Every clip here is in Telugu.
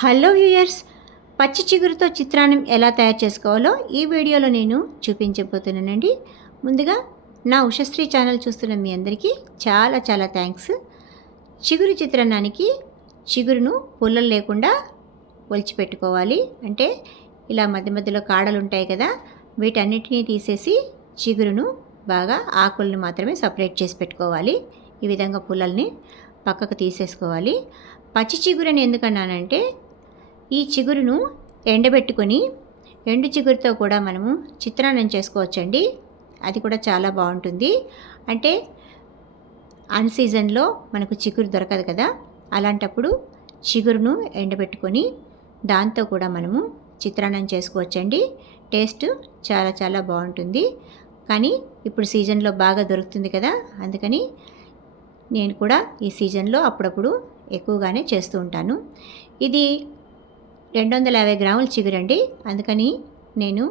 హలో వ్యూయర్స్, పచ్చి చిగురుతో చిత్రాన్నం ఎలా తయారు చేసుకోవాలో ఈ వీడియోలో నేను చూపించబోతున్నానండి. ముందుగా నా ఉషశ్రీ ఛానల్ చూస్తున్న మీ అందరికీ చాలా చాలా థ్యాంక్స్. చిగురు చిత్రాన్నానికి చిగురును పుల్లలు లేకుండా ఒలిచిపెట్టుకోవాలి. అంటే ఇలా మధ్య మధ్యలో కాడలు ఉంటాయి కదా, వీటన్నిటినీ తీసేసి చిగురును బాగా ఆకులను మాత్రమే సపరేట్ చేసి పెట్టుకోవాలి. ఈ విధంగా పుల్లల్ని పక్కకు తీసేసుకోవాలి. పచ్చి చిగురని ఎందుకన్నానంటే ఈ చిగురును ఎండబెట్టుకొని ఎండు చిగురుతో కూడా మనము చిత్రాన్నం చేసుకోవచ్చండి. అది కూడా చాలా బాగుంటుంది. అంటే అన్ సీజన్లో మనకు చిగురు దొరకదు కదా, అలాంటప్పుడు చిగురును ఎండబెట్టుకొని దాంతో కూడా మనము చిత్రాన్నం చేసుకోవచ్చండి. టేస్ట్ చాలా చాలా బాగుంటుంది. కానీ ఇప్పుడు సీజన్లో బాగా దొరుకుతుంది కదా, అందుకని నేను కూడా ఈ సీజన్లో అప్పుడప్పుడు ఎక్కువగానే చేస్తూ ఉంటాను. ఇది 250 గ్రాముల చిగురండి, అందుకని నేను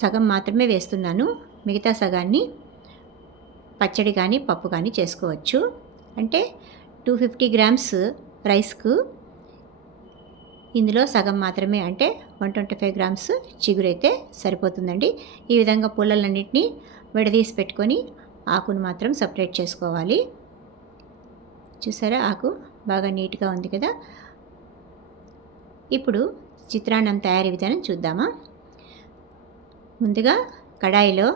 సగం మాత్రమే వేస్తున్నాను. మిగతా సగాన్ని పచ్చడి కానీ పప్పు కానీ చేసుకోవచ్చు. అంటే 250 గ్రామ్స్ రైస్కు ఇందులో సగం మాత్రమే, అంటే 125 గ్రామ్స్ చిగురు అయితే సరిపోతుందండి. ఈ విధంగా పుల్లలన్నింటినీ విడదీసి పెట్టుకొని ఆకును మాత్రం సపరేట్ చేసుకోవాలి. చూసారా, ఆకు బాగా నీట్గా ఉంది కదా. ఇప్పుడు చిత్రాన్నం తయారీ విధానం చూద్దామా. ముందుగా కడాయిలో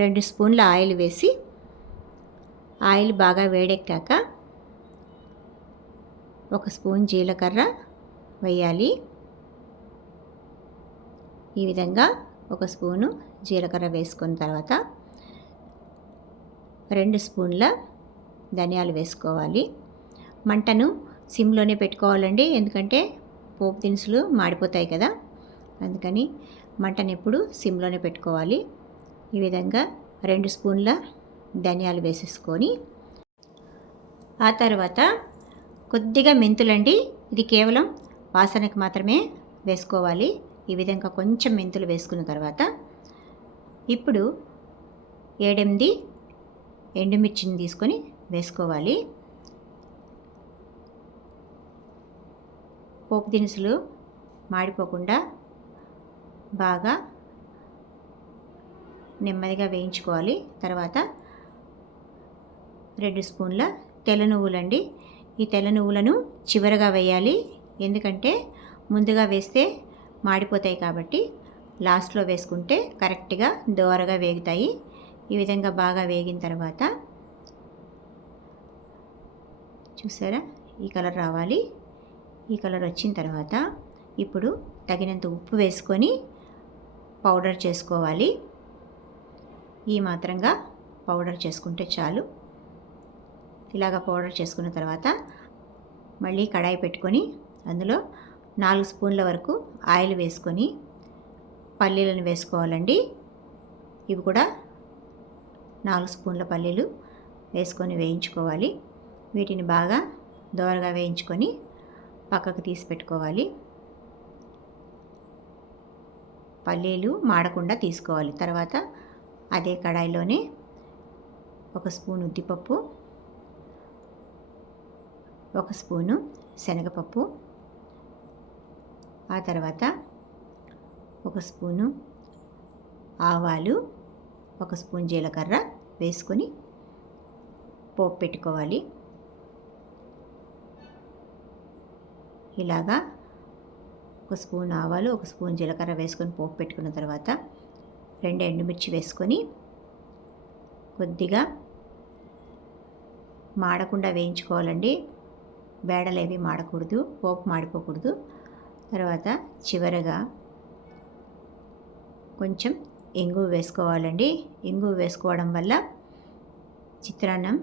2 స్పూన్ల ఆయిల్ వేసి ఆయిల్ బాగా వేడెక్కాక 1 స్పూన్ జీలకర్ర వేయాలి. ఈ విధంగా 1 స్పూను జీలకర్ర వేసుకున్న తర్వాత 2 స్పూన్ల ధనియాలు వేసుకోవాలి. మంటను సిమ్లోనే పెట్టుకోవాలండి, ఎందుకంటే పోపు దినుసులు మాడిపోతాయి కదా, అందుకని మంటను ఎప్పుడు సిమ్లోనే పెట్టుకోవాలి. ఈ విధంగా 2 స్పూన్ల ధనియాలు వేసేసుకొని ఆ తర్వాత కొద్దిగా మెంతులండి, ఇది కేవలం వాసనకి మాత్రమే వేసుకోవాలి. ఈ విధంగా కొంచెం మెంతులు వేసుకున్న తర్వాత ఇప్పుడు 7-8 ఎండుమిర్చిని తీసుకొని వేసుకోవాలి. పోపు దినుసులు మాడిపోకుండా బాగా నెమ్మదిగా వేయించుకోవాలి. తర్వాత 2 స్పూన్ల తెల్ల నువ్వులండి, ఈ తెల్ల నువ్వులను చివరగా వేయాలి, ఎందుకంటే ముందుగా వేస్తే మాడిపోతాయి కాబట్టి లాస్ట్లో వేసుకుంటే కరెక్ట్గా దోరగా వేగుతాయి. ఈ విధంగా బాగా వేగిన తర్వాత చూసారా, ఈ కలర్ రావాలి. ఈ కలర్ వచ్చిన తర్వాత ఇప్పుడు తగినంత ఉప్పు వేసుకొని పౌడర్ చేసుకోవాలి. ఈ మాత్రంగా పౌడర్ చేసుకుంటే చాలు. ఇలాగ పౌడర్ చేసుకున్న తర్వాత మళ్ళీ కడాయి పెట్టుకొని అందులో 4 స్పూన్ల వరకు ఆయిల్ వేసుకొని పల్లీలను వేసుకోవాలండి. ఇవి కూడా 4 స్పూన్ల పల్లీలు వేసుకొని వేయించుకోవాలి. వీటిని బాగా దోరగా వేయించుకొని పక్కకు తీసి పెట్టుకోవాలి. పల్లీలు మాడకుండా తీసుకోవాలి. తర్వాత అదే కడాయిలోనే 1 స్పూన్ ఉద్దిపప్పు, 1 స్పూను శనగపప్పు, ఆ తర్వాత 1 స్పూను ఆవాలు, 1 స్పూన్ జీలకర్ర వేసుకొని పోపు పెట్టుకోవాలి. ఇలాగా 1 స్పూన్ ఆవాలు, 1 స్పూన్ జీలకర్ర వేసుకొని పోపు పెట్టుకున్న తర్వాత 2 ఎండుమిర్చి వేసుకొని కొద్దిగా మాడకుండా వేయించుకోవాలండి. బేడలేవి మాడకూడదు, పోపు మాడిపోకూడదు. తర్వాత చివరగా కొంచెం ఇంగువ వేసుకోవాలండి. ఇంగువ వేసుకోవడం వల్ల చిత్రాన్నం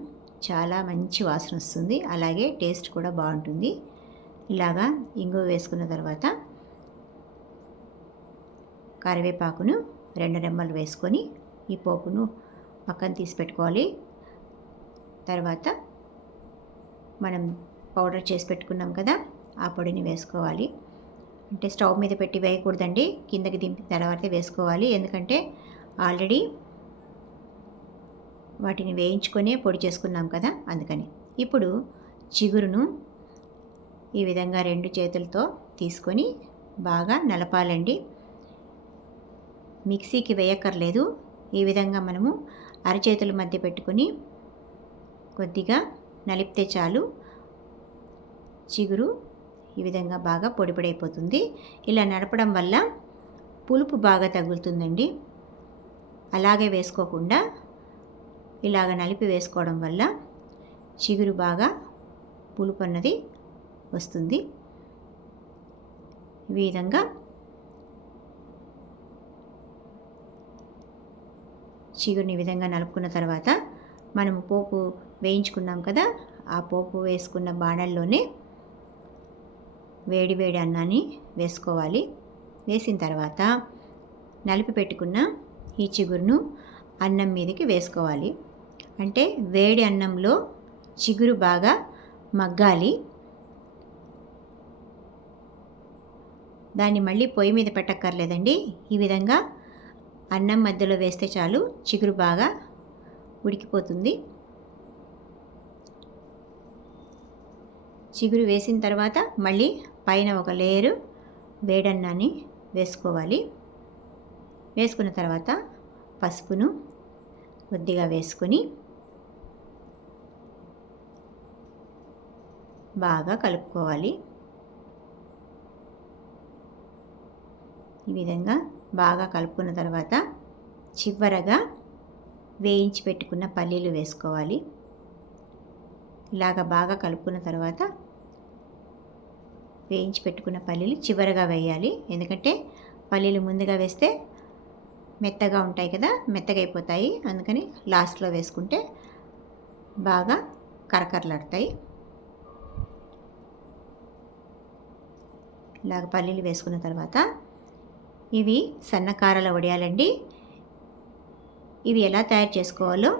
చాలా మంచి వాసన వస్తుంది, అలాగే టేస్ట్ కూడా బాగుంటుంది. ఇలాగా ఇంగువ వేసుకున్న తర్వాత కరివేపాకును 2 రెమ్మలు వేసుకొని ఈ పోపును పక్కన తీసి పెట్టుకోవాలి. తర్వాత మనం పౌడర్ చేసి పెట్టుకున్నాం కదా, ఆ పొడిని వేసుకోవాలి. అంటే స్టవ్ మీద పెట్టి వేయకూడదండి, కిందకి దింపిన తర్వాత వేసుకోవాలి, ఎందుకంటే ఆల్రెడీ వాటిని వేయించుకొని పొడి చేసుకున్నాం కదా, అందుకని. ఇప్పుడు చిగురును ఈ విధంగా 2 చేతులతో తీసుకొని బాగా నలపాలండి. మిక్సీకి వేయక్కర్లేదు. ఈ విధంగా మనము అరచేతుల మధ్య పెట్టుకొని కొద్దిగా నలిపితే చాలు. చిగురు ఈ విధంగా బాగా పొడి పొడైపోతుంది. ఇలా నడపడం వల్ల పులుపు బాగా తగులుతుందండి. అలాగే వేసుకోకుండా ఇలాగ నలిపి వేసుకోవడం వల్ల చిగురు బాగా పులుపు అన్నది వస్తుంది. ఈ విధంగా చిగురుని ఈ విధంగా నలుపుకున్న తర్వాత మనము పోపు వేయించుకున్నాం కదా, ఆ పోపు వేసుకున్న బాణల్లోనే వేడి వేడి అన్నాన్ని వేసుకోవాలి. వేసిన తర్వాత నలిపి పెట్టుకున్న ఈ చిగురును అన్నం మీదకి వేసుకోవాలి. అంటే వేడి అన్నంలో చిగురు బాగా మగ్గాలి. దాన్ని మళ్ళీ పొయ్యి మీద పెట్టక్కర్లేదండి. ఈ విధంగా అన్నం మధ్యలో వేస్తే చాలు, చిగురు బాగా ఉడికిపోతుంది. చిగురు వేసిన తర్వాత మళ్ళీ పైన ఒక లేయరు వేడన్నాన్ని వేసుకోవాలి. వేసుకున్న తర్వాత పసుపును కొద్దిగా వేసుకొని బాగా కలుపుకోవాలి. ఈ విధంగా బాగా కలుపుకున్న తర్వాత చివరగా వేయించి పెట్టుకున్న పల్లీలు వేసుకోవాలి. ఇలాగ బాగా కలుపుకున్న తర్వాత వేయించి పెట్టుకున్న పల్లీలు చివరగా వేయాలి. ఎందుకంటే పల్లీలు ముందుగా వేస్తే మెత్తగా ఉంటాయి కదా, మెత్తగా అయిపోతాయి. అందుకని లాస్ట్లో వేసుకుంటే బాగా కరకరలాడతాయి. ఇలాగ పల్లీలు వేసుకున్న తర్వాత ఇవి సన్నకారాల వడియాలండి. ఇవి ఎలా తయారు చేసుకోవాలో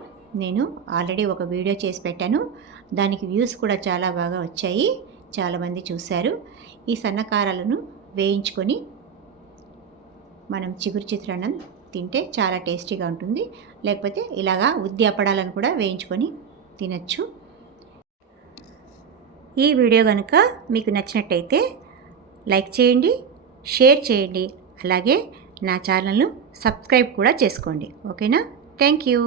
నేను ఆల్రెడీ ఒక వీడియో చేసి పెట్టాను. దానికి వ్యూస్ కూడా చాలా బాగా వచ్చాయి, చాలామంది చూశారు. ఈ సన్నకారాలను వేయించుకొని మనం చిగురు చిత్రాన్నం తింటే చాలా టేస్టీగా ఉంటుంది. లేకపోతే ఇలాగా ఉద్ది అప్పడాలను కూడా వేయించుకొని తినచ్చు. ఈ వీడియో కనుక మీకు నచ్చినట్టయితే లైక్ చేయండి, షేర్ చేయండి, అలాగే నా ఛానల్ను సబ్స్క్రైబ్ కూడా చేసుకోండి. ఓకేనా? Thank you.